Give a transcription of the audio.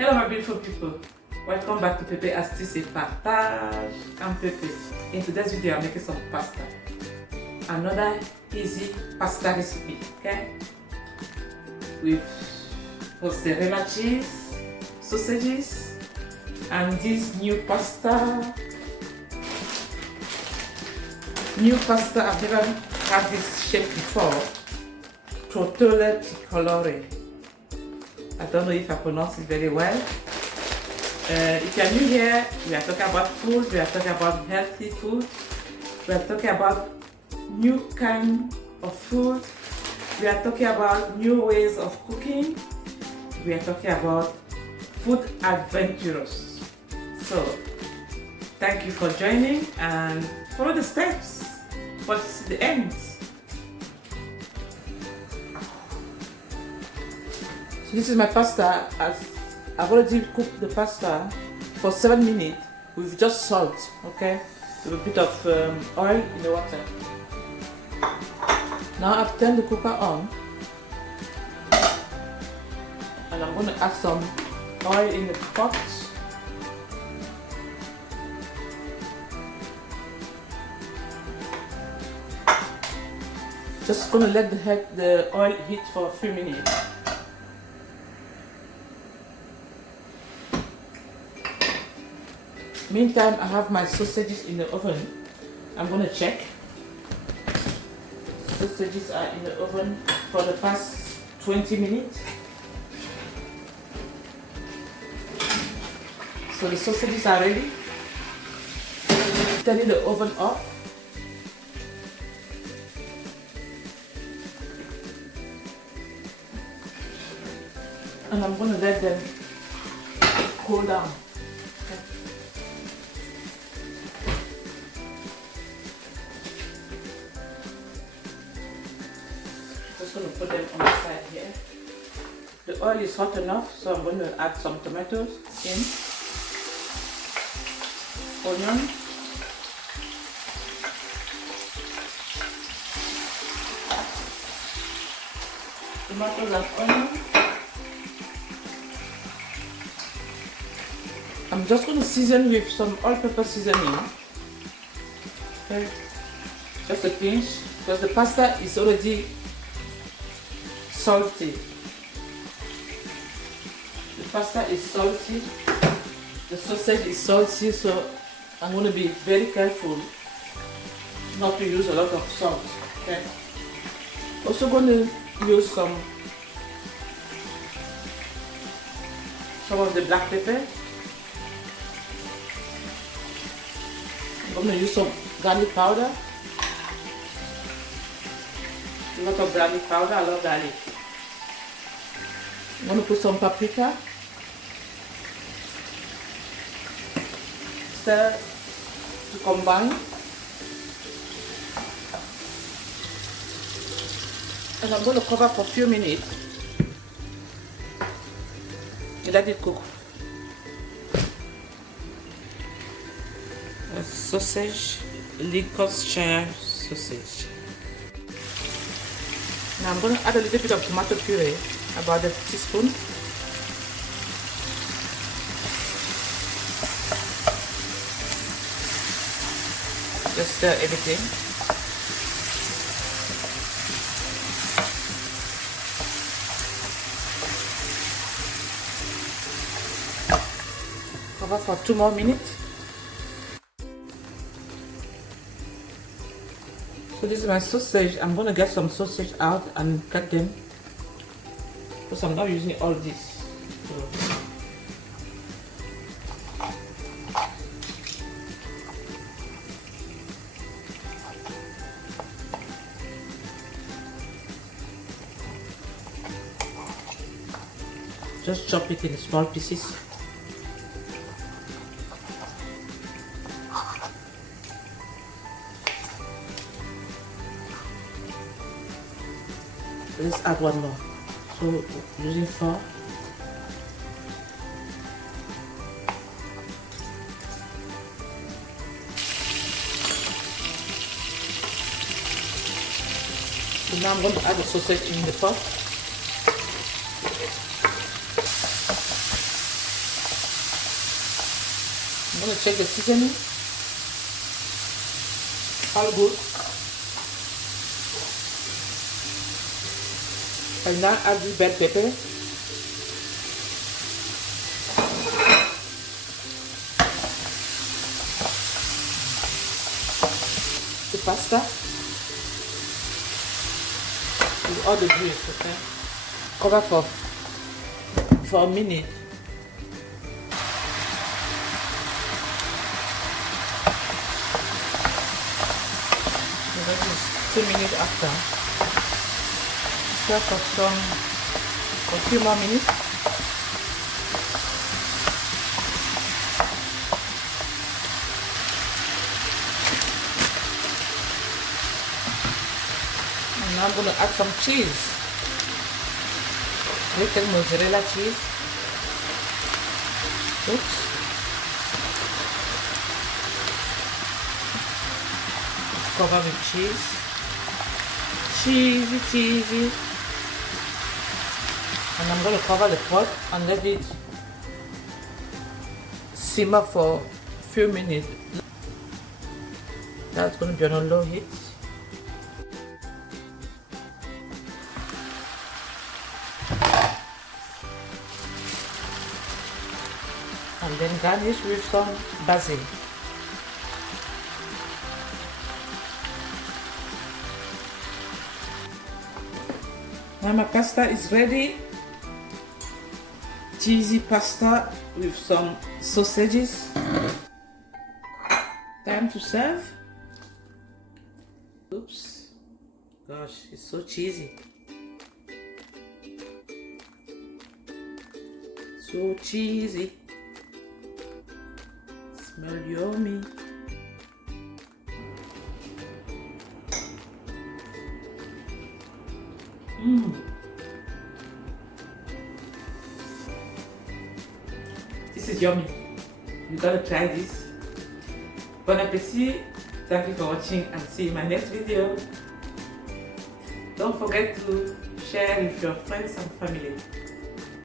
Hello my beautiful people, welcome back to Pepe Astuce et Partage. I'm Pepe. In today's video I'm making some pasta. Another easy pasta recipe, okay? With mozzarella cheese, sausages, and this new pasta. I've never had this shape before. Crotole tricolore. I don't know if I pronounce it very well. If you're new here, we are talking about food, we are talking about healthy food, we are talking about new kind of food, we are talking about new ways of cooking, we are talking about food adventurous. So, thank you for joining and follow the steps for the end. So this is my pasta. I've already cooked the pasta for 7 minutes with just salt, okay? With a bit of oil in the water. Now I've turned the cooker on and I'm going to add some oil in the pot. Just going to let the oil heat for a few minutes. Meantime, I have my sausages in the oven. I'm going to check. Sausages are in the oven for the past 20 minutes. So the sausages are ready. Turning the oven off. And I'm going to let them cool down. Just going to put them on the side here. The oil is hot enough, so I'm going to add some tomatoes in, onion, tomatoes and onion. I'm just going to season with some all-purpose seasoning. Okay. Just a pinch, because the pasta is already salty. The pasta is salty, the sausage is salty, so I'm going to be very careful not to use a lot of salt. Okay. Also going to use some of the black pepper. I'm going to use some garlic powder. A lot of garlic powder, I love garlic. I'm going to put some paprika. Stir to combine. And I'm going to cover for a few minutes. Let it cook. A sausage, Lincolnshire sausage. Now I'm going to add a little bit of tomato puree, about a teaspoon. Just stir everything. Cover for 2 more minutes. So this is my sausage. I'm going to get some sausage out and cut them, because I'm not using all this. Just chop it in small pieces. Let's add one more. So using 4. So now I'm going to add the sausage in the pot. I'm going to check the seasoning. All good. And now add the bell pepper. The pasta with all the grease, okay? Cover for a minute. So that is 2 minutes after. Stir for a few more minutes. Now I'm going to add some cheese, little mozzarella cheese. Oops. Let's cover with cheese. Cheesy. And I'm going to cover the pot and let it simmer for a few minutes. That's going to be on a low heat. And then garnish with some basil. Now my pasta is ready. Cheesy pasta with some sausages. Time to serve. Oops. Gosh, it's so cheesy. So cheesy. Smell yummy. This is yummy. You gotta try this. Bon appétit. Thank you for watching and see you in my next video. Don't forget to share with your friends and family.